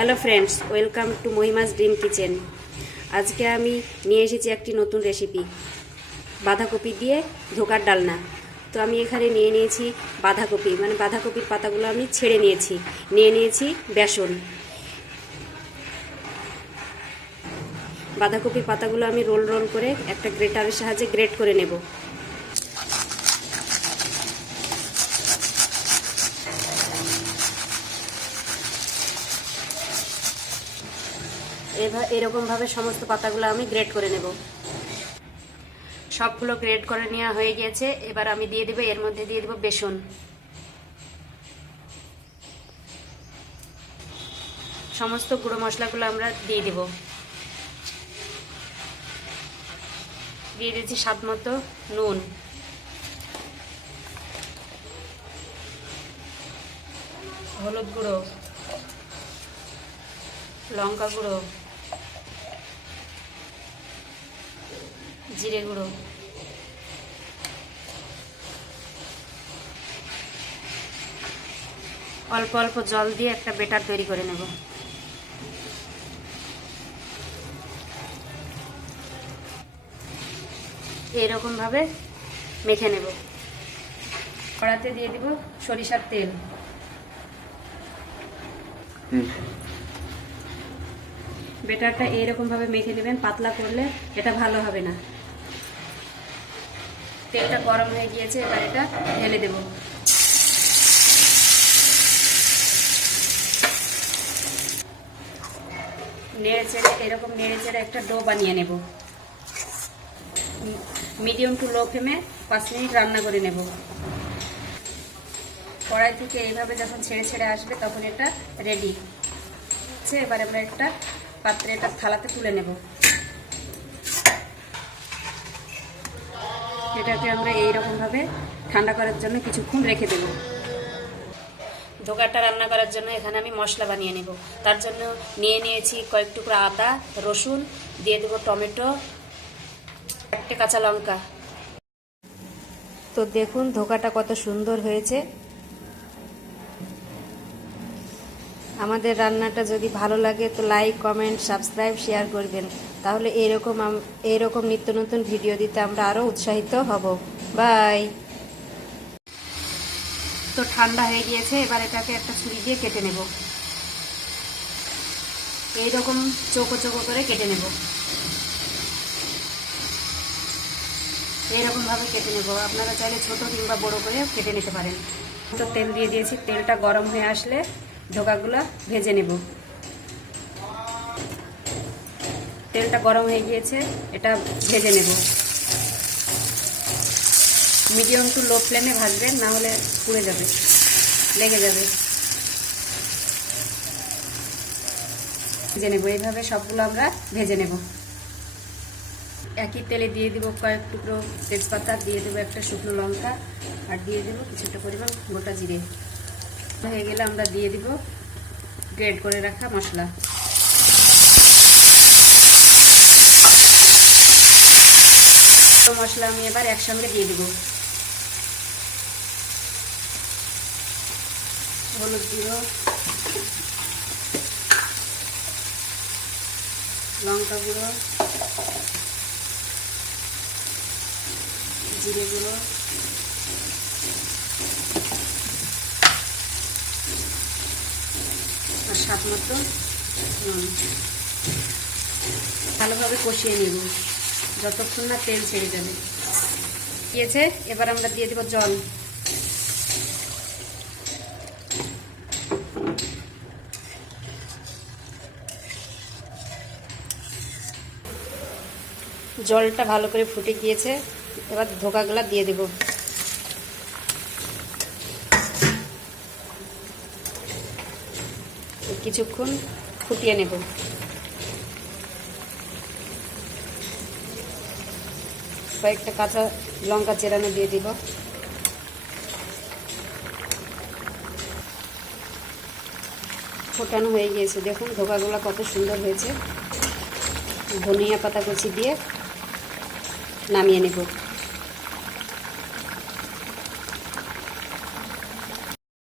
Hello friends, welcome to Mahima's dream kitchen. আজকে আমি নিয়ে এসেছি একটি নতুন রেসিপি, বাঁধাকপি দিয়ে ধোকার ডালনা। তো আমি এখানে নিয়ে নিয়েছি বাঁধাকপি, মানে বাঁধাকপির পাতাগুলো আমি ছেড়ে নিয়েছি বেসন। বাঁধাকপির পাতাগুলো আমি রোল রোল করে একটা গ্রেটারের সাহায্যে গ্রেট করে নেব। এরকমভাবে সমস্ত পাতাগুলো আমি গ্রেট করে নেব। সবগুলো গ্রেট করে নেওয়া হয়ে গিয়েছে। এবার আমি এর মধ্যে দিয়ে দেব বেসন। সমস্ত গুঁড়ো মশলাগুলো আমরা দিয়ে দেব। দিয়ে দিয়েছি স্বাদ মতো নুন, হলুদ গুঁড়ো, লঙ্কা গুঁড়ো, জিরে গুঁড়ো, অল্প অল্প জল দিয়ে একটা বেটার তৈরি করে নেব। এইরকম ভাবে মেখে নেব। কড়াতে দিয়ে দিব সরিষার তেল। বেটারটা এইরকম ভাবে মেখে নেবেন, পাতলা করলে এটা ভালো হবে না। তেলটা গরম হয়ে গিয়েছে, এবার এটা ঢেলে দেব। এরকম নেড়ে চেড়ে একটা ডো বানিয়ে নেব। মিডিয়াম টু লো ফ্লেমে 5 মিনিট রান্না করে নেব। কড়াই থেকে এইভাবে যখন ছেড়ে আসবে তখন এটা রেডি। এবার আমরা একটা পাত্রে এটা থালাতে তুলে নেব। এটাকে আমরা এইরকম ভাবে ঠান্ডা করার জন্য কিছুক্ষণ রেখে দেব। ধোকাটা রান্না করার জন্য এখানে আমি মশলা বানিয়ে নেব। তার জন্য নিয়েছি কয়েক টুকরা আদা, রসুন, দিয়ে দেব টমেটো, একটা কাঁচা লঙ্কা। তো দেখুন ধোকাটা কত সুন্দর হয়েছে। আমাদের রান্নাটা যদি ভালো লাগে তো লাইক, কমেন্ট, সাবস্ক্রাইব, শেয়ার করবেন। তাহলে এরকম নিত্য নতুন ভিডিও দিতে আমরা আরও উৎসাহিত হব। বাই। তো ঠান্ডা হয়ে গিয়েছে, এবার এটাকে একটা ছুরি দিয়ে কেটে নেব। এইরকম চৌকো চৌকো করে কেটে নেব। এইরকম ভাবে কেটে নেব। আপনারা চাইলে ছোট কিংবা বড় করে কেটে নিতে পারেন। তো তেল দিয়ে দিয়েছি, তেলটা গরম হয়ে আসলে ধোকাগুলো ভেজে নেব। তেলটা গরম হয়ে গিয়েছে, এটা ভেজে নেব। মিডিয়াম টু লো ফ্লেমে ভাজবেন, না হলে পুড়ে যাবে, লেগে যাবে। ভেজে নেব, এইভাবে সবগুলো আমরা ভেজে নেব। একই তেলে দিয়ে দিব কয়েক টুকরো তেজপাতা, দিয়ে দেবো একটা শুকনো লঙ্কা, আর দিয়ে দেবো কিছুটা পরিমাণ গোটা জিরে। হয়ে গেলে আমরা দিয়ে দিব গ্রেট করে রাখা মশলা। মশলা আমি এবার একসঙ্গে দিয়ে দিব। হলুদ গুঁড়ো, লঙ্কা গুঁড়ো, জিরে গুঁড়ো, আর স্বাদ মতো নুন। ভালোভাবে কষিয়ে নেব যতক্ষণ না তেল ছেড়ে যাবে। দিয়েছে, এবার আমরা দিয়ে দেব জল। জলটা ভালো করে ফুটে গিয়েছে, এবার ধোকাগুলা দিয়ে দেব। কিছুক্ষণ ফুটিয়ে নেব। কয়েকটা কাঁচা লঙ্কা চেরানো দিয়ে দিব। ফোটানো হয়ে গিয়েছে, দেখুন ধোকাগুলো কত সুন্দর হয়েছে। ধনিয়া পাতা কুচি দিয়ে নামিয়ে নেব।